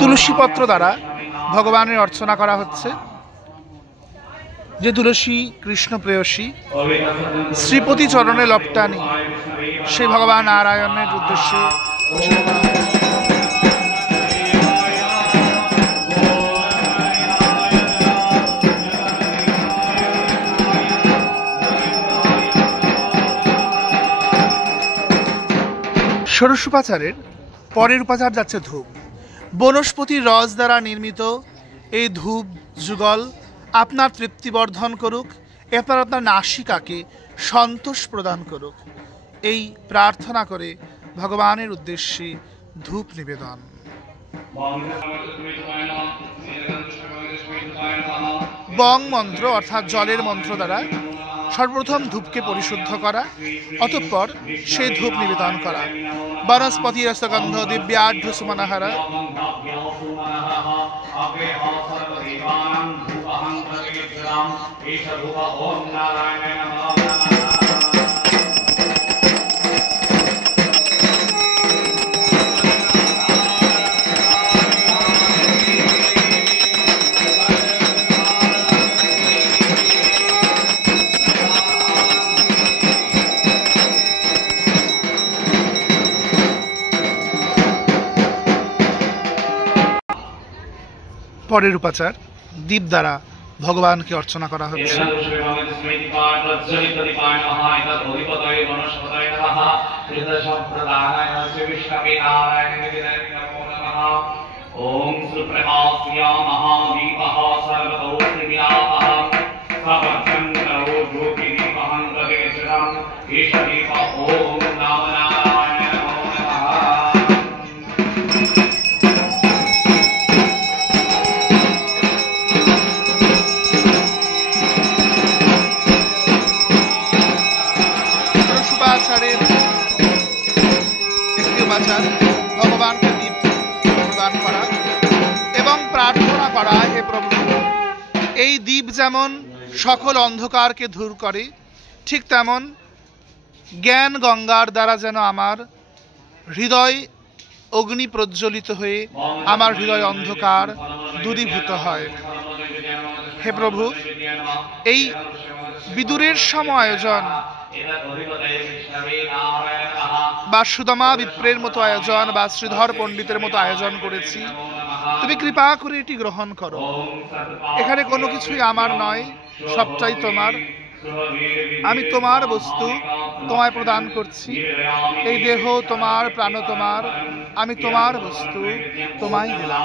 তুলসী পত্র দ্বারা ভগবানের অর্চনা করা হচ্ছে। যে তুলসী কৃষ্ণ প্রেয়সী শ্রীপতি চরণে লপটানি, সেই ভগবান নারায়ণের উদ্দেশ্যে ষোড়শ উপাচারের পরের উপাচার যাচ্ছে ধূপ। বনস্পতির রস দ্বারা নির্মিত এই ধূপ যুগল আপনার তৃপ্তিবর্ধন করুক, এরপর আপনার নাসিকাকে সন্তোষ প্রদান করুক, এই প্রার্থনা করে ভগবানের উদ্দেশ্যে ধূপ নিবেদন। বং মন্ত্র অর্থাৎ জলের মন্ত্র দ্বারা সর্বপ্রথম ধূপকে পরিশুদ্ধ করা, অতঃপর সেই ধূপ নিবেদন করা। বনস্পতি রসগন্ধ দিব্যাঢ্য সুমনহরা। পরের উপাচার দীপ দ্বারা ভগবানকে অর্চনা করা হচ্ছে। ওম সুপ্রভাস্যা মহাদীপঃ সর্বতোত্রিবিলাপঃ সবচন্দ্রো জ্যোতিদীপহং তদেশরং এষ দীপ ওম নমো নারায়ণায় নমো নমঃ। ভগবানকে দীপ প্রদান করা এবং প্রার্থনা করা, হে প্রভু, এই দীপ যেমন সকল অন্ধকারকে দূর করে, ঠিক তেমন জ্ঞান গঙ্গার দ্বারা যেন আমার হৃদয় অগ্নি প্রজ্বলিত হয়ে আমার হৃদয় অন্ধকার দূরীভূত হয়। হে প্রভু, এই বিদুরের সম আয়োজন বা সুদামা বিপ্রের মতো আয়োজন বা শ্রীধর পণ্ডিতের মতো আয়োজন করেছি, তুমি কৃপা করে এটি গ্রহণ করো। এখানে কোনো কিছুই আমার নয়, সবটাই তোমার। আমি তোমার বস্তু তোমায় প্রদান করছি। এই দেহ তোমার, প্রাণ তোমার, আমি তোমার বস্তু তোমায় দিলাম।